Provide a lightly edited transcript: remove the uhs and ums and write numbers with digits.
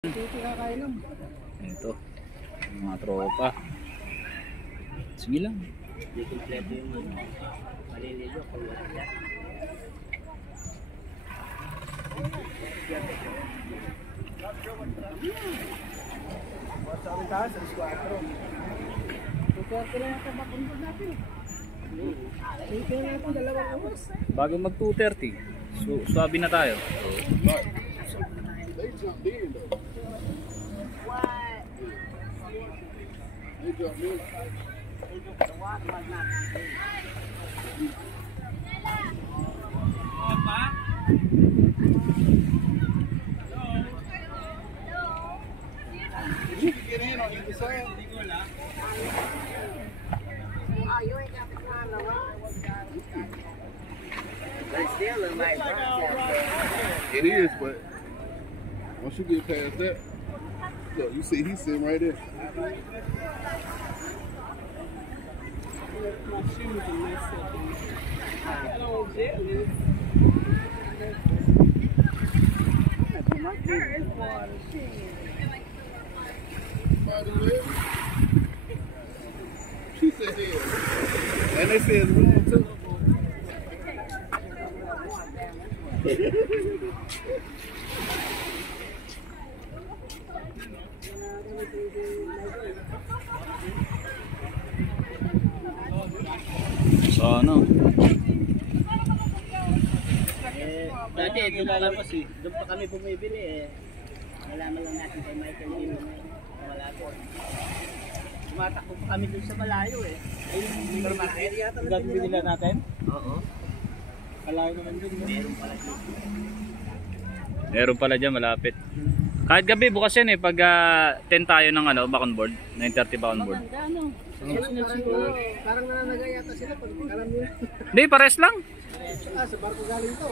Ito, mga tropa. Sige lang. Hindi kompleto yung malililo kung wala siya. Bago mag 2:30, suwabi na tayo. It is, but once you get past that, look, you see he's sitting right there. My shoes are messed up. Hello, jealous. My car is water. She said yeah. And they said it's wrong too. So ano? Dati doon pa kami bumibili eh. Nalaman lang natin kay Michael Lim na wala po. Tumatakbo pa kami doon sa malayo eh. Pero malaki yata na binili natin? Oo. Malayo naman doon. Meron pala dyan malapit. Kahit gabi bukas yan eh pag 10 tayo ng back on board, 9:30 back on board. Parang nananagay yata sila pag alam nila. Hindi, pares lang. Sa barko galing to.